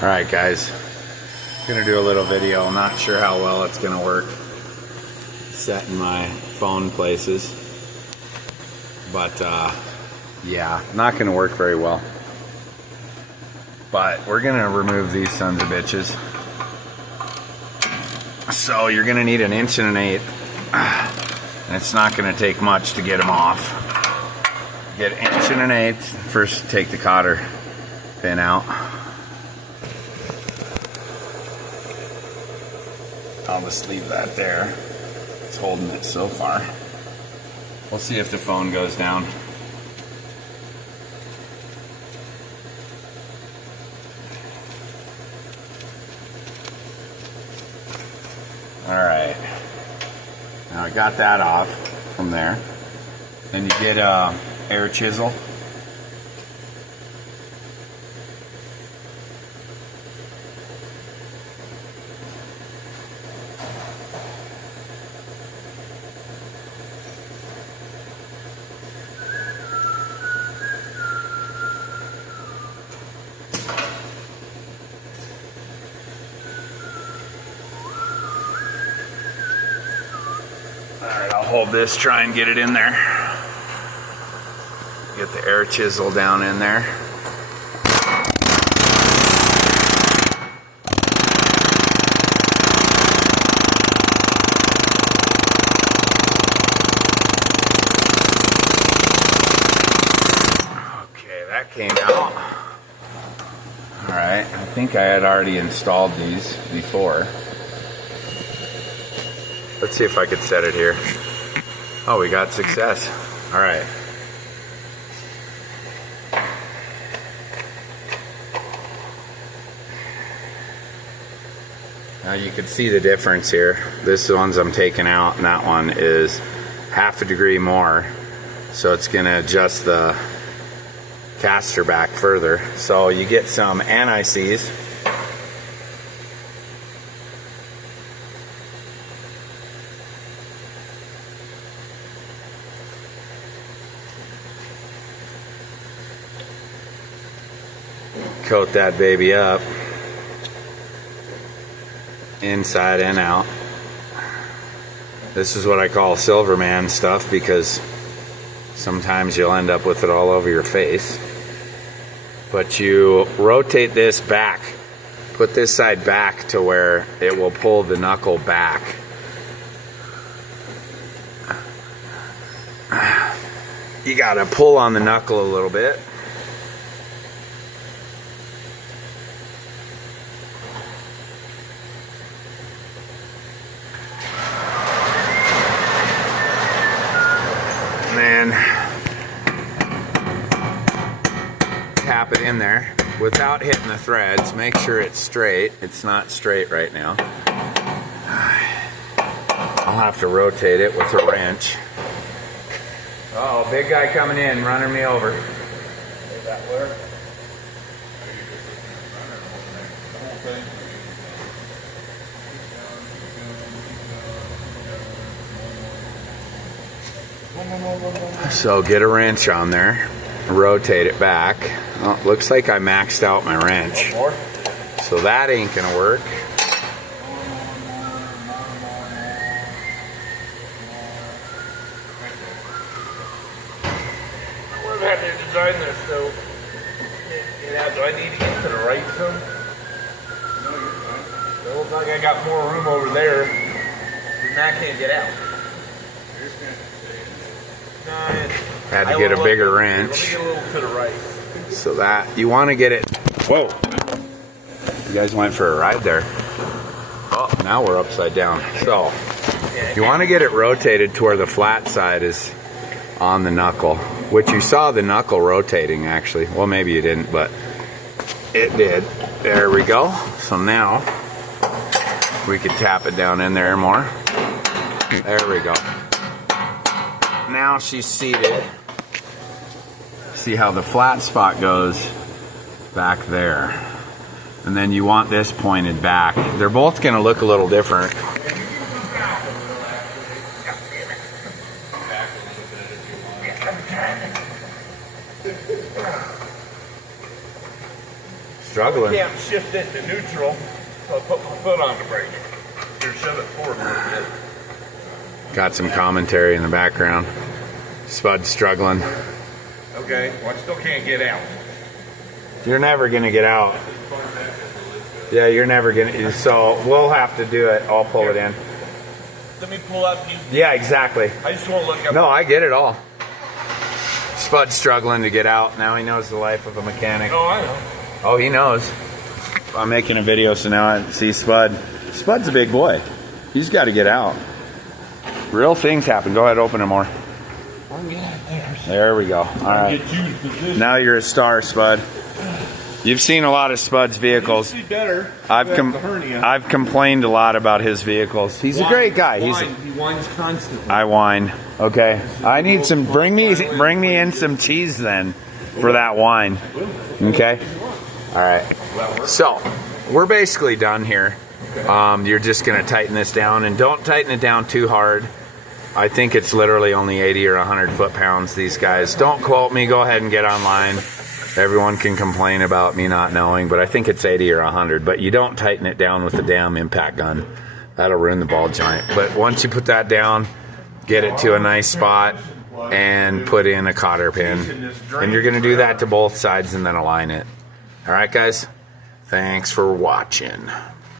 Alright guys, gonna do a little video. I'm not sure how well it's gonna work setting my phone places, but yeah, not gonna work very well. But we're gonna remove these sons of bitches. So you're gonna need 1 1/8 inches, and it's not gonna take much to get them off. Get 1 1/8 inches. First take the cotter pin out. I'll just leave that there. It's holding it so far. We'll see if the phone goes down. Alright. Now I got that off from there. Then you get a air chisel. Alright, I'll hold this, try and get it in there. Get the air chisel down in there. Okay, that came out. Alright, I think I had already installed these before. Let's see if I could set it here. Oh, we got success. All right. Now you can see the difference here. This one's I'm taking out, and that one is 1/2 degree more. So it's gonna adjust the caster back further. So you get some anti-seize. Coat that baby up, inside and out. This is what I call Silverman stuff, because sometimes you'll end up with it all over your face. But you rotate this back, put this side back to where it will pull the knuckle back. You gotta pull on the knuckle a little bit. And tap it in there without hitting the threads. Make sure it's straight. It's not straight right now. I'll have to rotate it with a wrench. Oh, big guy coming in, running me over. Did that work? So get a wrench on there, rotate it back. Oh, looks like I maxed out my wrench, so that ain't gonna work. We've had to design this so do I need to get to the right some? No, you're fine. It looks like I got more room over there, and I can't get out. Had to get a bigger wrench. Let me get a little to the right. So that you want to get it. Whoa! You guys went for a ride there. Oh, now we're upside down. So you want to get it rotated to where the flat side is on the knuckle, which you saw the knuckle rotating actually. Well, maybe you didn't, but it did. There we go. So now we could tap it down in there more. There we go. Now she's seated. See how the flat spot goes back there. And then you want this pointed back. They're both going to look a little different. Struggling. I can't shift it to neutral, so I put my foot on the brake. Here, shove it forward a little bit. Got some commentary in the background. Spud's struggling. Okay, well, I still can't get out. You're never gonna get out. Yeah, you're never gonna. So we'll have to do it. I'll pull it in. Let me pull up. Yeah, exactly. I just want to look up. No, I get it all. Spud's struggling to get out. Now he knows the life of a mechanic. Oh, I know. Oh, he knows. I'm making a video, so now I see Spud. Spud's a big boy. He's got to get out. Real things happen. Go ahead, open it more. There we go. All right. Now you're a star, Spud. You've seen a lot of Spud's vehicles. I've complained a lot about his vehicles. He's a great guy. He whines constantly. I whine. Okay. I need some. Bring me in some cheese then for that wine. Okay. All right. So we're basically done here. You're just gonna tighten this down, and don't tighten it down too hard. I think it's literally only 80 or 100 foot-pounds. These guys. Don't quote me. Go ahead and get online. Everyone can complain about me not knowing, but I think it's 80 or 100. But you don't tighten it down with the damn impact gun. That'll ruin the ball joint. But once you put that down, get it to a nice spot, and put in a cotter pin. And you're going to do that to both sides and then align it. All right, guys? Thanks for watching.